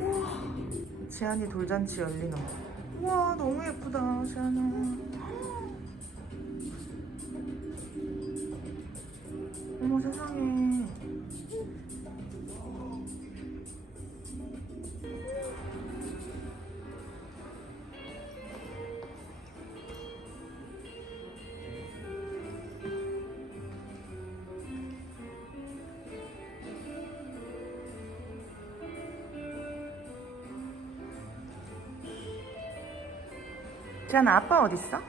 우와. 지안이 돌잔치 열리나. 와 너무 예쁘다 지안아. 지안아 아빠 어딨어?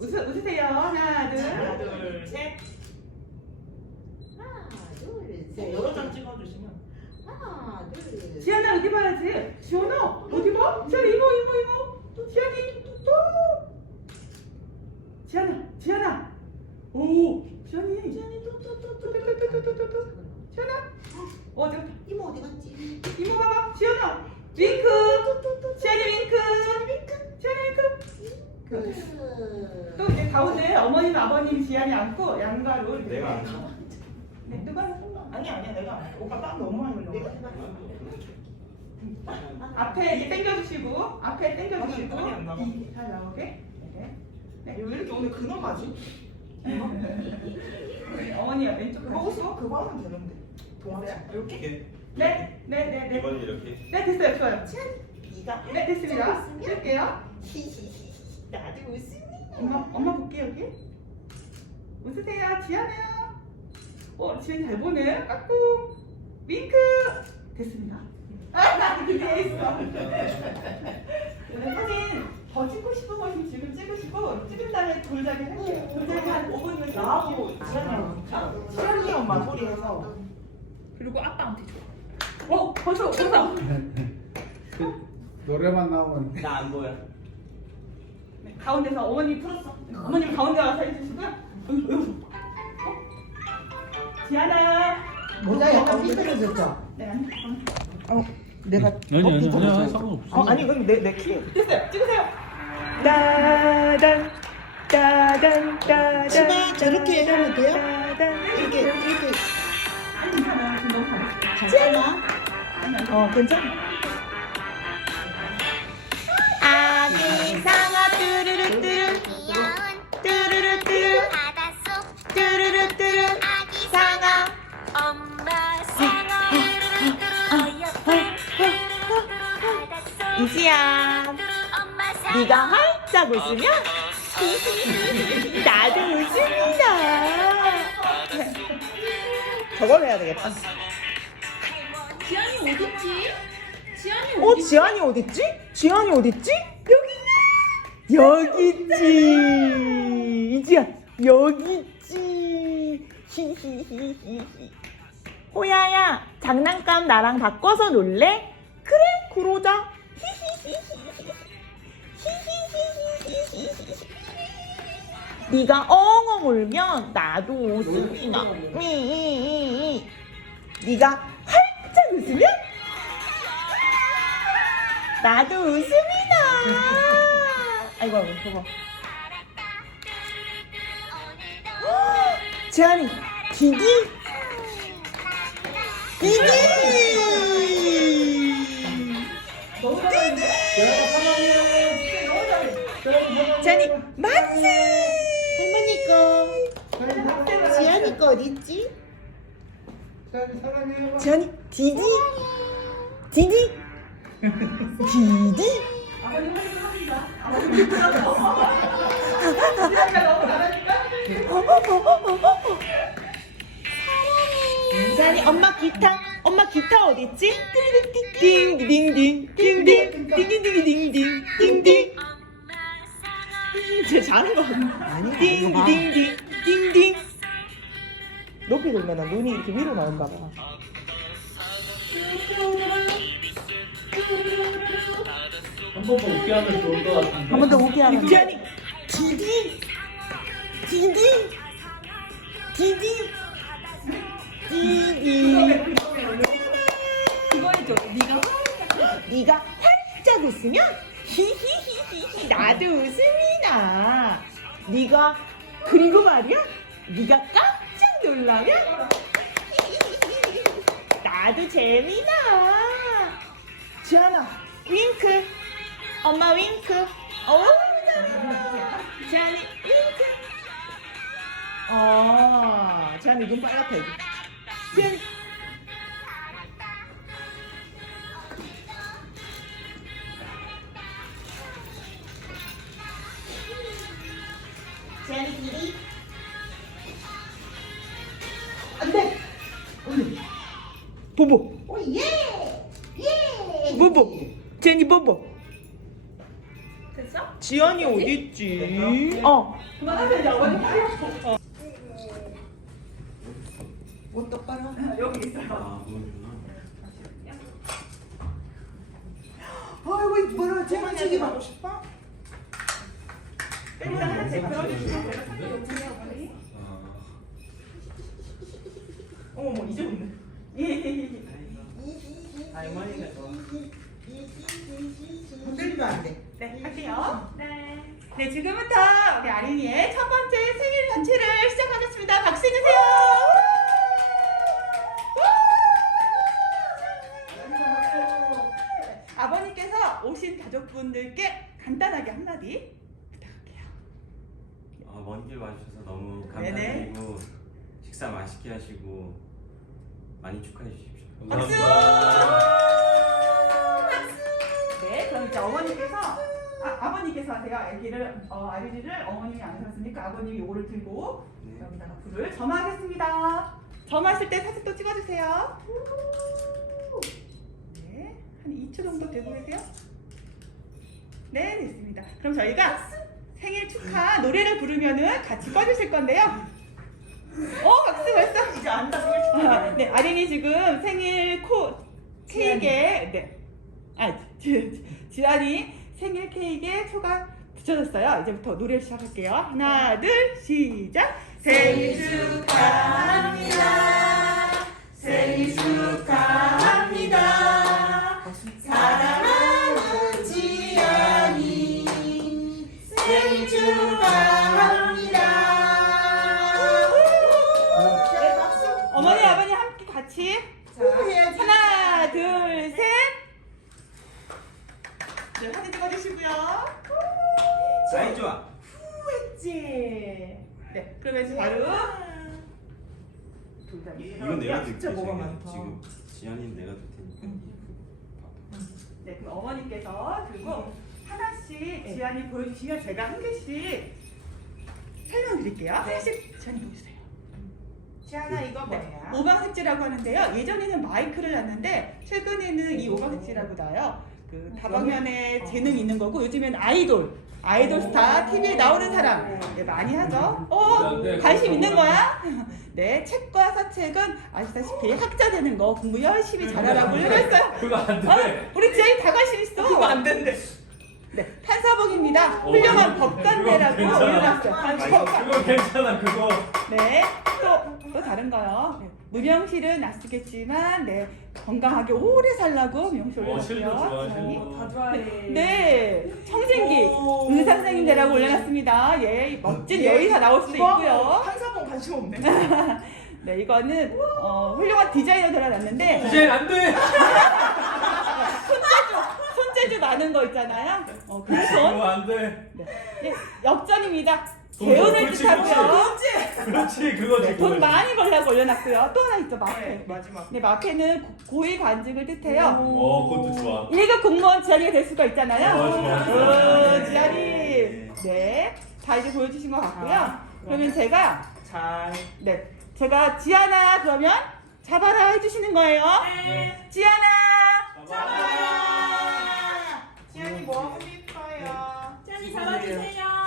지연이 어디? 웃으, 웃으세요. 하나, 둘. 하나 둘 셋 하나 둘셋 네, 여러 장 찍어주시면 하나 둘 지안아 어디 봐야지. 지연아 어디 봐? 지안아 이모 이모 이모. 또 지안이 또. 지안아 지안아. 오 지안이 지안이 또 또 또 또 또 또 또 또 또 지안아. 어 저기 이모 어디 갔지? 이모 봐봐. 지안아 윙크. 지안이 윙크. 그또 이제 가운데 어머님 아버님 지안이 앉고 양가로 이렇게 내가 안 네. 네 누가 아니야 아니야 내가 안 해. 오빠 땀 너무 많이 흘려 앞에 이제 당겨주시고 앞에 당겨주시고 땀이 안 나가. 이, 잘 나오게 네. 네. 왜 이렇게 오늘 근엄하지? 네, 어머니가 왼쪽 그거 없어? 그거 하면 되는데 동아리 이렇게? 네, 네, 네, 네. 이번엔 이렇게 네, 됐어요. 좋아요. 네가 네, 됐습니다. 쓸게요. 히히히히 나도 웃습니다 엄마, 엄마 볼게요, 여기. 웃으세요. 지연아요. 어, 지연이 잘 보네. 까꿍. 윙크. 됐습니다. 아, 그게 있어. 네, 사진 더 찍고 싶은 거 있으면 지금 찍으시고 찍은 다음에 돌자기 할게요. 돌자기 한 5분이면 나하고 지현이랑 지현이 엄마 소리 해서 그리고 아빠한테 줘. 어, 벌써, 벌써. 노래만 나오면 나 안 보여 네, 가운데서 어머니 풀었어. 어머님 가운데 와서 해주시고요. 여기, 여기. 어? 지안아. 모자 약간 삐뚤어졌죠? 네, 아니, 어, 내가 아니 아니 아니 상관없어. 어 아니 그럼 내내 키. 됐어요. 찍으세요. 따단, 따단, 따단. 치마 저렇게 하면 돼요? 이렇게 이렇게 아니, 괜찮아요. 지금 너무 잘했어. 잠깐만. 아니, 아니. 어, 괜찮아. 이지야 네가 활짝 웃으면 나도 웃습니다 저걸 해야 되겠다. 지안이 어딨지? 지안이 어, 지안이 어딨지? 지안이 어딨지? 여기 있네. 여기 있지. 이지야, 여기 있지. 히히히히히. 호야야, 장난감 나랑 바꿔서 놀래? 그래, 그러자. 네가 엉엉 울면 나도 웃음이 나. 네가 활짝 웃으면 나도 웃음이 나. 아이고, 아이고, 저거. 재한이, 디디. 디디. 자니 만세! 할머니 거. 지안이 거 어디 있지? 지안이 디디. 디디. 디디. 사랑해. 지안이 엄마 기타. 엄마 기타 어딨지? 띵띵띵 띵 띵 띵 띵띵띵띵 띵띵 쟤 잘하는 거 같아 아니 띵띵띵 띵띵 높이 돌면 눈이 이렇게 위로 나올까 봐 한 번 더 웃게 하면 좋을 것 같은데. 한 번더 오게 하면 지안이 디디 디디 디디 디디 네가 네가 활짝 웃으면 히히히히히 나도 웃음이 나. 네가 그리고 말이야. 네가 깜짝 놀라면 히히히히 나도 재미나. 지안아 윙크. 엄마 윙크. 어. 지안이 윙크. 어. 지안이 눈 빨갛다. 지안이 지안이 안돼. 보보. 오예. 예. 보보. 지안이 보보. 됐어? 지안이 어디 있지? 어. 빨리 와. 옷 똑바로. 여기 있어요. 아? 아이고 뭐라 재만치기 하고 싶어? 일단 제 들어주시면 제가 어머니. 아, 어머머, 이제 웃네. 예, 예, 예. 할머니가 좋아. 흔들리면 안 돼. 네, 할게요. 네. 네, 지금부터 우리 아린이의 첫 번째 생일 잔치를 시작하겠습니다. 박수 주세요. 아버님께서 오신 가족분들께 간단하게 한마디 부탁할게요. 아, 먼길 와주셔서 너무 네네. 감사드리고 식사 맛있게 하시고 많이 축하해 주십시오. 박수! 감사합니다. 네, 그럼 이제 어머니께서 아, 아버님께서 하세요. 아기를 어, 아린이를 어머님이 안 하셨으니까 아버님이 요거를 들고 네. 여기다가 불을 점하겠습니다. 점하실 때 사진 또 찍어주세요. 네, 한 2초 정도 되고 계세요? 네, 됐습니다. 그럼 저희가 생일 축하 노래를 부르면은 같이 꺼주실 건데요. 어, 박수 벌써 이제 안다 축하. 네, 아린이 지금 생일 코 케이크에 네, 아, 지, 지안이 생일 케이크에 초가 붙여졌어요. 이제부터 노래 시작할게요. 하나, 둘, 시작. 생일 축하합니다. 생일 축하 하나, 둘, 셋. 네, 사진 찍어주시고요. 사인 좋아. 했지. 네, 그러면 이제 바로 이건 내가 진짜 뭐가. 많다. 지금 지연이는 내가 들 테니까. 네, 그럼 어머니께서 들고 하나씩 지안이 보여주시면 제가 한 개씩 설명 드릴게요. 하나씩 지안이 보여주세요. 지안아 이거 네, 뭐야? 오방색지라고 하는데요. 예전에는 마이크를 놨는데 최근에는 이 오방색지라고 나요. 그 다방면에 재능 있는 거고 요즘엔 아이돌, 아이돌 스타 TV에 나오는 사람 네, 많이 하죠. 어 네, 네, 관심 그렇죠. 있는 거야? 네 책과 사책은 아시다시피 학자 되는 거 공부 열심히 잘하라고 올려놨어요. 그거 안 어? 돼. 우리 지안이 다 관심 있어. 그거 안 된대. 네, 판사복입니다. 훌륭한 어, 법관대라고 그거 괜찮아. 올려놨어요. 그거 괜찮아, 그거. 네, 또, 또 다른 거요. 네, 무명실은 낯쓰겠지만, 네, 건강하게 오래 살라고 명실 어, 실도 좋아, 올려놨고요. 실도. 네, 청생기 의사 선생님 되라고 올려놨습니다. 예, 멋진 여의사 나올 수도 있고요. 한사봉 관심 없네. 네, 이거는 어, 훌륭한 디자이너 되어놨는데 디자인 안 돼. 손재주, 손재주 많은 거 있잖아요. 어, 그래서 그거 안 돼. 네, 역전입니다. 재혼을 그렇지, 뜻하고요. 그렇지 그거지 돈 그거지. 많이 벌려고 올려놨고요. 또 하나 있죠, 마페. 네, 마지막. 네, 마페는 고- 고위 관직을 뜻해요. 어 그것도 좋아 1급 공무원 지안이가 될 수가 있잖아요. 어, 좋아, 좋아. 오, 지안이. 네. 다 이제 보여주신 것 같고요. 아, 그러면 제가, 잘. 네. 제가 지안아, 그러면 잡아라 해주시는 거예요. 네. 지안아! 지안이 뭐 하고 싶어요? 지안이 잡아주세요.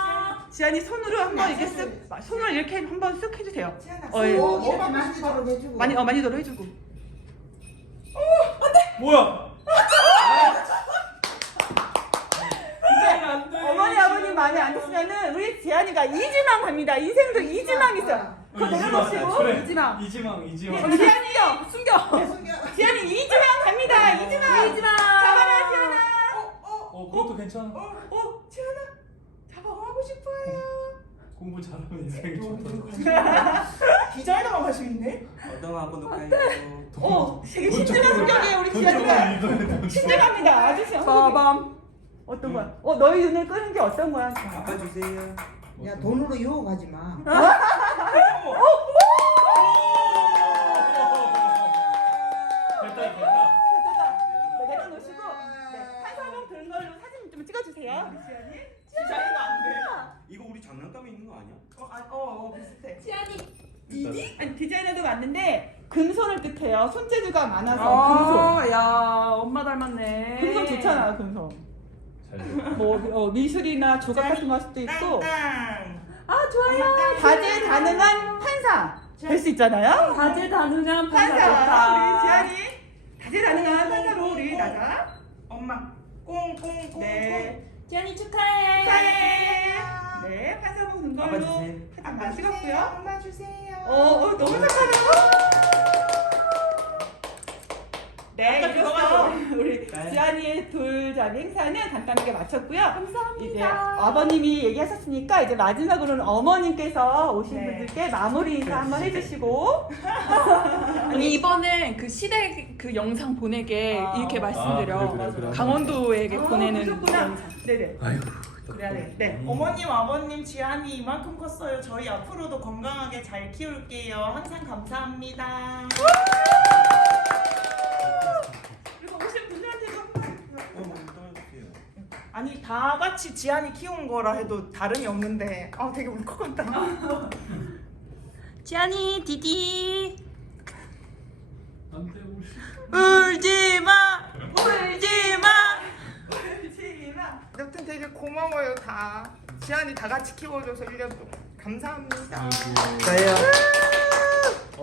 지안이 손으로 한번 이렇게 쓱, 손으로 이렇게 한번 쓱 해주세요. 어, 예. 오, 이렇게 많이 바로 해주고. 많이, 어, 많이 도로 해주고. 뭐야 어머니 아버님 마음에 안 드시면은 우리 지안이가 이지망 갑니다. 인생도 이지망 있어요. 그거 내려놓으시고 그래. 이지망. 이지망 네, 이지망 지안이요 숨겨. 지안이 이지망 갑니다. 이지망. 이지망. 잡아라 지안아. 어 그것도 괜찮아 어, 어 지안아. 잡아 하고 싶어요. 공부 잘하면 인생이 좋다 디자이너가 할수 있네? 어떤 하고 녹화해요. 어, 되게 조금- 성격이에요 우리 돈 조금. 신중합니다. 아주 신중하게. 어떤 거야? 어 너희 눈에 끄는 게 어떤 거야? 아빠 주세요. 야 돈으로 유혹하지 마. 됐다 됐다 네, 네, 한 사람 드는 걸로 사진 좀 찍어주세요. 우리 지안이. 디자이너 안 돼. 이거 우리 장난감에 있는 거 아니야? 어, 아, 어, 어, 비슷해. 됐다. 아니 디자이너도 맞는데 금손을 뜻해요. 손재주가 많아서 금손. 야 엄마 닮았네. 금손 좋잖아 금손. 잘. 뭐 어, 미술이나 조각 같은 거 할 수도 있고. 땅땅. 아 좋아요. 다재 다능한 판사 될 수 있잖아요. 다재 다능한 판사 판사 우리 좋다. 지안이 다재 다능한 판사로 우리 나가. 엄마. 꽁꽁꽁. 네. 지안이 축하해. 축하해. 네 판사복 든 아빠 걸로 주세요. 다 찍었고요. 엄마 주세요. 어, 어 너무 착하다. 네, 아까 이로써. 우리 네. 지안이의 돌잡이 행사는 간단하게 마쳤고요. 감사합니다. 이제 아버님이 얘기하셨으니까 이제 마지막으로는 어머님께서 오신 네. 분들께 마무리 인사 한번 해주시고 아니 이번에 그 시댁 그 영상 보내게 아. 이렇게 말씀드려. 아, 그래, 그래, 그래. 강원도에게 아, 보내는 그러셨구나. 영상. 네네. 아유 그래야 돼. 네. 어머님, 아버님, 지안이 이만큼 컸어요. 저희 앞으로도 건강하게 잘 키울게요. 항상 감사합니다. 그리고 오신 분들한테도 한번. 아니 다 같이 지안이 키운 거라 해도 다름이 없는데 아 되게 울컥한다. 지안이 디디. 안돼 우리 울지 마, 울지 마. 여튼 되게 고마워요 다. 지안이 다 같이 키워줘서 1년 동안 감사합니다. 저요.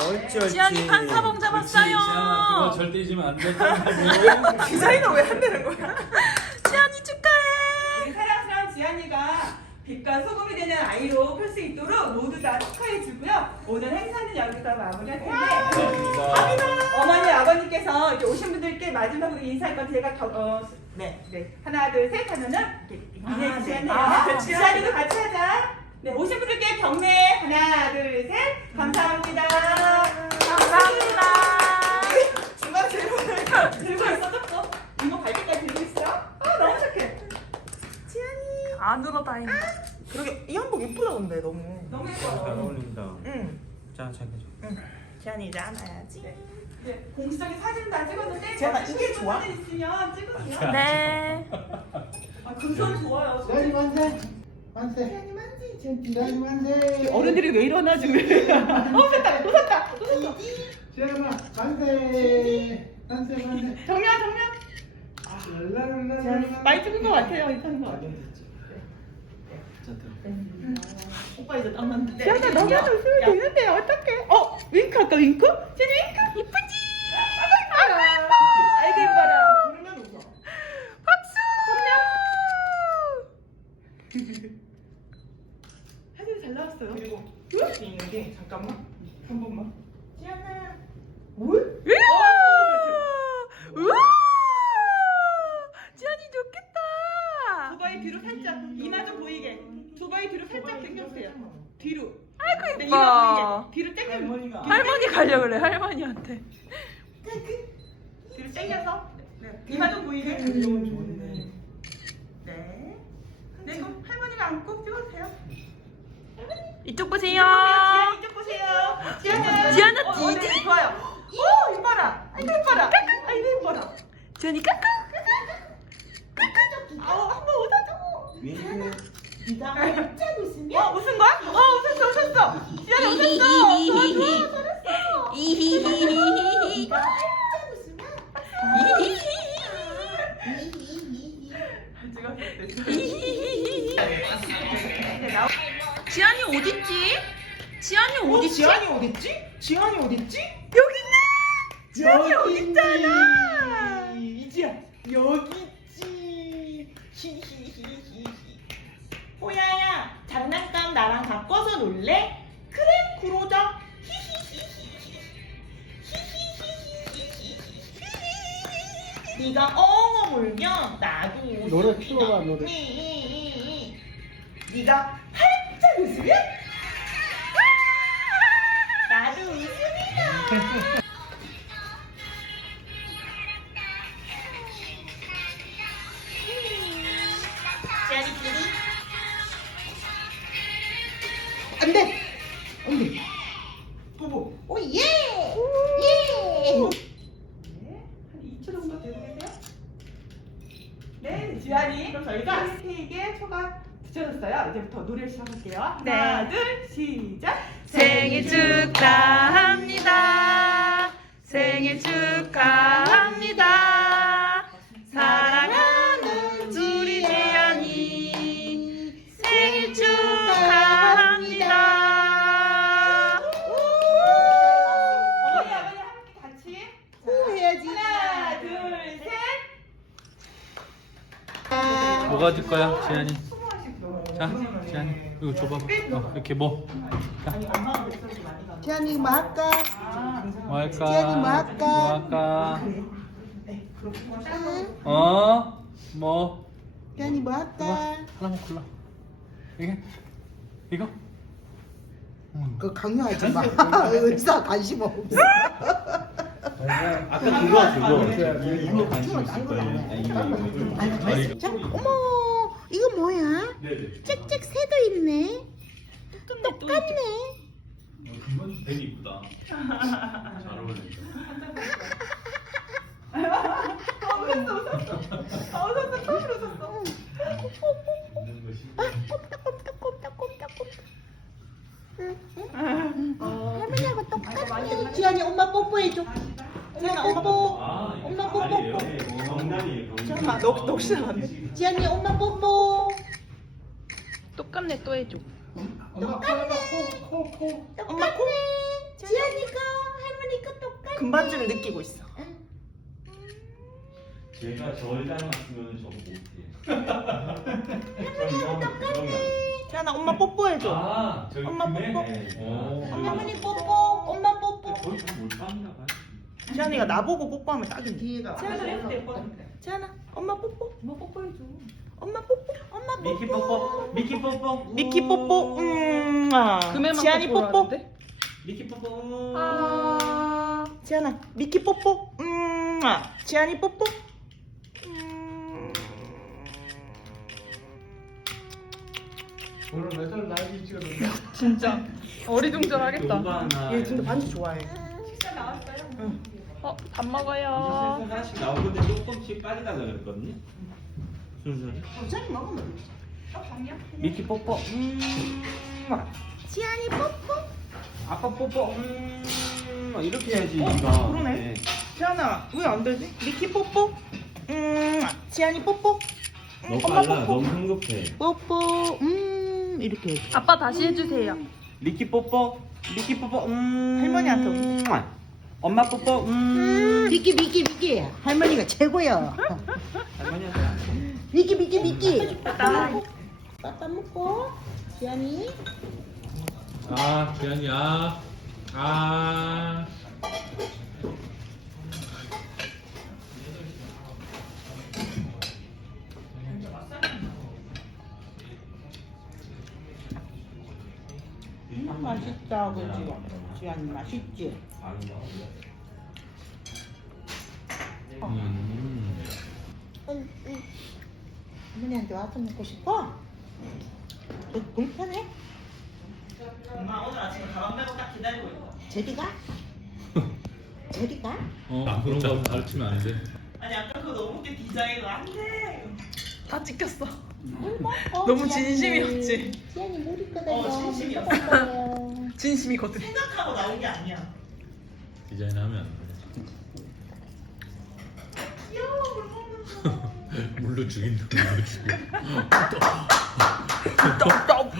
옳지 옳지. 지안이 판사봉 그거 잡았어요. 절대 잊으면 안 된다고 디자이너 왜안 되는 거야? 지안이 축하해. 우리 사랑스러운 지안이가 빛과 소금이 되는 아이로 클 수 있도록 모두 다 축하해 주고요. 오늘 행사는 여기서 마무리할 텐데 감사합니다 어머니 아버님께서 이제 오신 분들께 마지막으로 인사할 건 제가 겨, 어, 네. 네 하나 둘 셋 하면은 이렇게 인사해 아, 네. 아, 같이 지안이도 같이 하자. 네 오신 분들께 경례 하나 둘 셋 감사합니다. 감사합니다. 중간 질문. 들고 있어도 또 이모 갈 때까지 들고 있어. 아 너무 착해. 안으로 다행이다. 그러게 이 한복 예쁘다 근데 너무. 너무 잘 예뻐요. 어울린다. 응. 자, 자, 자. 지안이 이제 안아야지. 네, 공식적인 사진 다 찍었는데 제가 이게 좋아? 사진 있으면 찍으세요. 네. 아 금손 좋아요. 지안이 만세. 만세. 지안이 만세. 어른들이 왜 이러나 지금. 어 됐다 웃었다. 지안아 만세. 만세 만세. 정면 정면. 랄랄랄랄. 많이 찍은 것 같아요 이 사진 거. 오빠 이제 땀 난다. 지안아 너만 웃으면 되는데 어떡해? 어 윙크 할까 윙크? 지안이 윙크 이쁘지? 아이고 이뻐. 아이고 이뻐라. 부르면 웃어. 사진 잘 나왔어요. 그리고 이렇게 있는 게 잠깐만 한 번만. 지안아. 우와. 지안이 두바이 뒤로 살짝 이마 좀 보이게. 두바이 뒤로 살짝 당겨주세요. 뒤로. 아이고 네, 이뻐. 이마 보이게. 뒤로 당겨. 할머니가. 할머니 가려 그래 할머니한테. 뒤로 당겨서. 네. 이마 좀 보이게. 이건 좋네. 네. 네, 그럼 할머니가 안고 찍어주세요. 이쪽 보세요. 지안이 이쪽 보세요. 지안아. 지안아 어, 어, 네, 좋아요. 오 이뻐라. 아이고 이뻐라. 아이고 이뻐라. 지안이 까꿍. 아우 한번 웃어줘. 윙크. 네가 활짝 웃으면 어 웃은 거야? 어 웃었어 웃었어. 지안아 웃었어. 좋아 좋아 잘했어. 이히히히히히. 네가 활짝 웃으면 지안이 어딨지? 지안이 어, 어딨지? 지안이 어딨지? 지안이 어딨지? 여기 있네. 지안이 여기 있잖아. 이지야 여기 있지. 히히히히히. 호야야 장난감 나랑 바꿔서 놀래? 그래 그러자 네가 엉엉 울면 나도 웃음이 노래 틀어봐, 나. 노래. 네가 활짝 웃으면 아! 나도 웃음이 나 안 돼. 안 돼. 뽀뽀. 오 예! 예! 네, 한 2초 정도 되고 계세요? 네, 지안이. 그럼 저희가 스테이크에 초가 붙여줬어요. 이제부터 노래 시작할게요. 네. 하나, 둘, 시작. 생일 축하합니다. 생일 축하 뭐가 줄 거야, 지안이? 자, 지안이 이거 줘봐봐. 어, 이렇게 뭐? 가 지안이 뭐 할까? 뭐 할까? 지안이 뭐 할까? 뭐 할까? 어? 뭐? 지안이 뭐 할까? 하나만 골라. 이게? 이거? 응. 그 강요하지 마. 의사 관심 없어. 아까 그거 그거. 이거 관심 있을 거예요. 자, 어머, 이거 뭐야? 짹짹 새도 있네. 똑같네. 이건 되게 이쁘다. 잘 어울린다. 아, 웃었어, 웃었어. 아, 웃었어, 처음으로 웃었어. 할머니하고 똑같네. 지안이 엄마 뽀뽀해줘. 엄마 뽀뽀. 아, 엄마 뽀뽀. 정답이에요. 잠깐만, 안 돼? 지안이 엄마 뽀뽀. 똑같네 또 해줘. 엄마 코, 코, 코. 지안이가 할머니가 똑같네. 금반지를 느끼고 있어. 제가 저를 닮았으면 저거 못해요. 할머니하고 지안아 엄마 뽀뽀해줘. 아, 저기 엄마? 뽀뽀. 네. 어. 할머니 뽀뽀. 엄마 뽀뽀. 거의 다 몰빵인가 봐요. 지안이가 나보고 뽀뽀하면 딱이네. 뒤에가. 지안아 했을 예뻤는데. 지안아 엄마 뽀뽀. 엄마 뽀뽀해줘. 엄마 뽀뽀. 엄마 뽀뽀. 미키 뽀뽀, 미키 뽀뽀. 미키 뽀뽀. 음. 아. 지안이 뽀뽀. 미키 뽀뽀. 아. 지안아 미키 뽀뽀. 음. 아. 지안이 뽀뽀. 진짜 어리둥절하겠다. 오바나. 얘 근데 반지 좋아해. 식사 나왔어요? 어, 밥 먹어요. 하나씩 나오는데 조금씩 빠지다 그랬거든요. 순서를. 지안이 먹으면 돼. 어, 장이야? 미키 뽀뽀. 음. 지안이 뽀뽀. 아빠 뽀뽀. 음. 이렇게 해야지. 어, 이거. 그러네. 네. 지안아 왜 안 되지? 미키 뽀뽀. 음. 아. 지안이 뽀뽀. 음, 너무 엄마 빨라. 뽀뽀. 너무 성급해. 뽀뽀. 음. 이렇게 해. 아빠 다시 해주세요. 미키 뽀뽀. 미키 뽀뽀. 음. 할머니한테 오고. 엄마 뽀뽀. 음. 미끼 미끼 미끼. 할머니가 최고야. 할머니한테 안 해. 미끼 미끼 미끼. 빠빠 먹고. 지안이. 아, 지안이야. 아. 맛있다 그지? 지안이 맛있지? 음. 할머니한테 와서 먹고 싶어? 너 불편해? 엄마 오늘 아침에 가방 메고 딱 기다리고 있다. 저리가? 저리가? 어 그런 거 가르치면 안 돼. 아니 아까 그거 너무 웃긴 디자인으로 안 돼. 다 찍혔어. 어, 너무. 진심이었지. 지안이 머리 끄덕여. 어, 진심이었어. 진심이거든. 생각하고 나온 게 아니야. 디자인 하면 안 귀여워 물 먹는 거. 돼. 물로 죽인다. 물로 죽여. 떡떡떡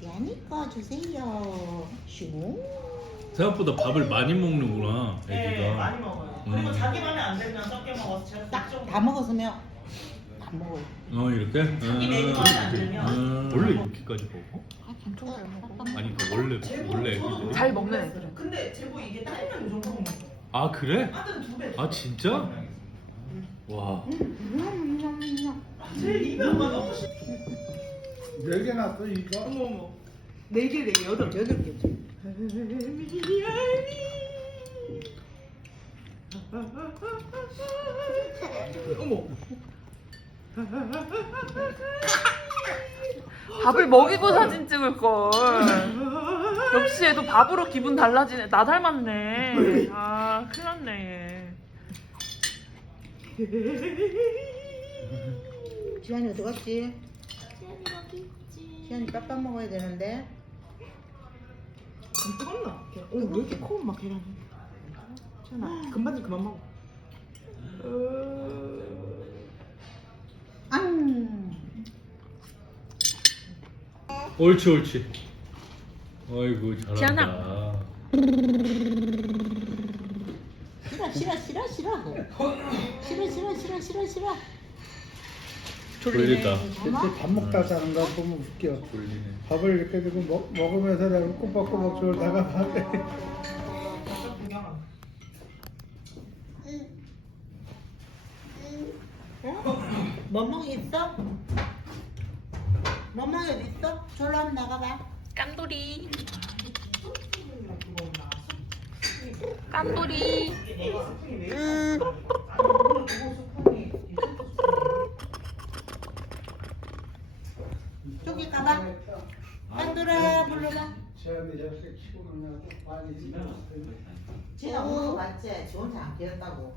지안이 거 주세요. 슝. 생각보다 밥을 많이 먹는구나 네 애기가. 많이 먹어요. 그리고 음. 자기 맘에 안 들면 섞여 먹어서 제가 딱좀다 먹었으면 다 먹어. 어 이렇게? 메뉴 안 들면 음. 원래 이렇게까지 먹어? 먹어. 아니 그 원래 원래 애기들이? 잘 먹는 애들은. 근데 제보 이게 딸이면 이 정도 먹는 거. 아 그래? 아들은 두 배. 아 진짜? 와 제일 입에 엄마 너무 싫어. 네개 났어 이거. 어머 어머. 네 개, 네 개, 여덟 개. 여덟 개지. 밥을 먹이고 사진 찍을 걸. 역시 얘도 밥으로 기분 달라지네. 나 닮았네. 아, 큰일 났네. 얘. 지안이 어디 갔지? 지안이 여기 있지. 지안이 빡빡 먹어야 되는데. 안 뜨겁나? 어, 왜 이렇게 커? 막 계란이. 지안아, 금방 좀 그만 먹어. 앙. 옳지 옳지 아이고 잘한다 지안아. 싫어 싫어 싫어 싫어. 싫어 싫어 싫어 싫어 싫어. 졸리다 그때 밥 먹다 자는 거 보면 웃겨. 졸리네 밥을 이렇게 들고 먹, 먹으면서 내가 꼬박꼬박 졸다가 밥에 갑자기 구경하고. 멍멍이 있어? 멍멍이 어디 있어? 저로 한번 나가봐. 깐돌이. 깐돌이. 음. 저기 가봐. 한돌아 불러봐. 지안이 저렇게 키우면 많이 쟤 엄마 맞지? 지 혼자 안 키웠다고.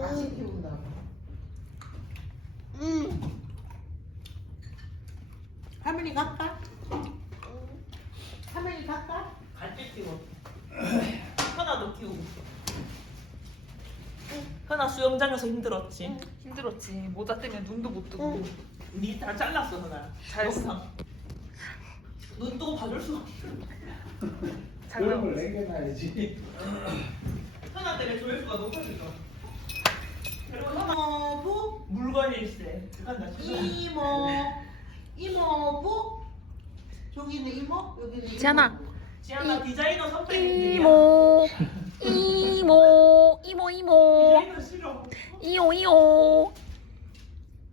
같이 키운다고. 할머니 갈까? 할머니 갈까? 갈대 키워. 하나도 키우고. 하나 수영장에서 힘들었지. 힘들었지. 모자 때문에 눈도 못 뜨고. 니 다 잘랐어 하나. 잘했어. 영상. 눈 뜨고 봐줄 수가 없어. 잘 그런. 걸 남겨놔야지. 하나 때문에 조회수가 높아지죠. 이모부, 물건일세. 이모, 이모부. 저기는 이모, 여기는 이모. 지안아. 지안아 디자이너 선배님들이야. 이모. 이모. 이모, 이모. 디자이너 싫어. 이오, 이오.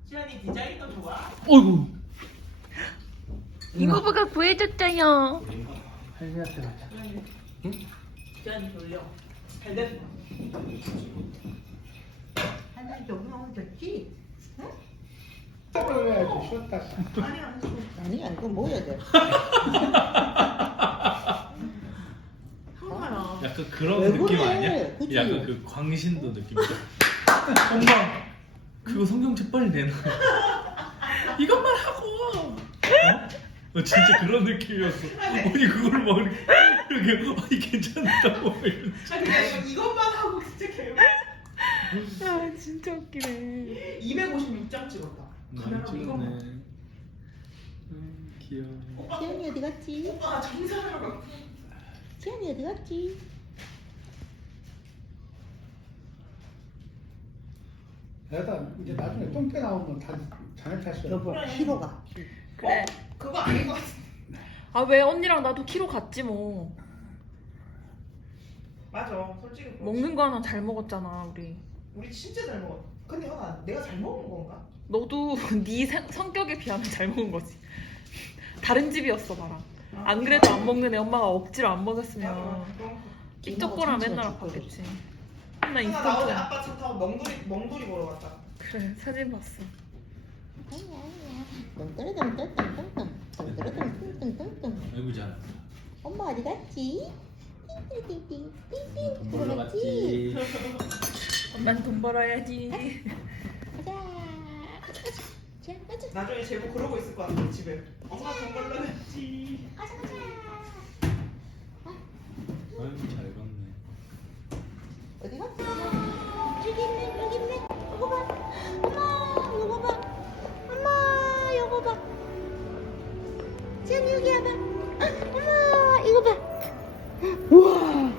지안이 디자이너 좋아? 어이구 이모부가 구해줬어요. 할미한테 가자. 지안이 졸려. 잘 됐어. 저기 오면 좋지? 해야지 쉬었다. 아니 안 좋아. 아니, 이거 뭐야 돼? 한가야. 약간 그런 왜 느낌 그래? 아니야? 그치? 약간 그 광신도 느낌이다 엄마 그거 성경책 빨리 내놔 이것만 하고 어? 어, 진짜 그런 느낌이었어 아니 그걸 막 이렇게 아니 괜찮다고 막 이러는 아니 그냥 이것만 하고 진짜 개우. 아, 진짜 웃기네. 256장 찍었다. 카메라 이거. 봐. 음, 귀여워 지안이 어디 갔지? 오빠가 정상으로 가. 지안이 어디 갔지? 내가 이제 나중에 똥개 나오면 다 자네 탓이야. 여보, 키로가. 그래. 그거 아닌 것 같아. 아, 왜 언니랑 나도 키로 갔지 뭐. 맞아. 솔직히 그렇지. 먹는 거 하나 잘 먹었잖아, 우리. 우리 진짜 잘 먹었. 근데 현아 내가 잘 먹은 건가? 너도 네 성- 성격에 비하면 잘 먹은 거지. 다른 집이었어, 나랑. 안 그래도 안 먹는 애 엄마가 억지로 안 먹였으면 삐쩍거라 맨날 아팠겠지. 맨날 현아 나 인스턴트. 아빠 차 타고 멍돌이 멍돌이 보러 갔다. 그래 사진 봤어. 갔지. 엄마는 돈 벌어야지. 가자 가자 가자 나중에 제보 그러고 있을 것 같아 집에. 엄마 돈 벌러 갔지. 가자 가자 아이고 잘 걷네. 어디 갔어? 저기 있네 여기 있네 이거 봐 엄마 이거 봐 엄마 이거 봐 지안이 여기 와봐 엄마 이거 봐 우와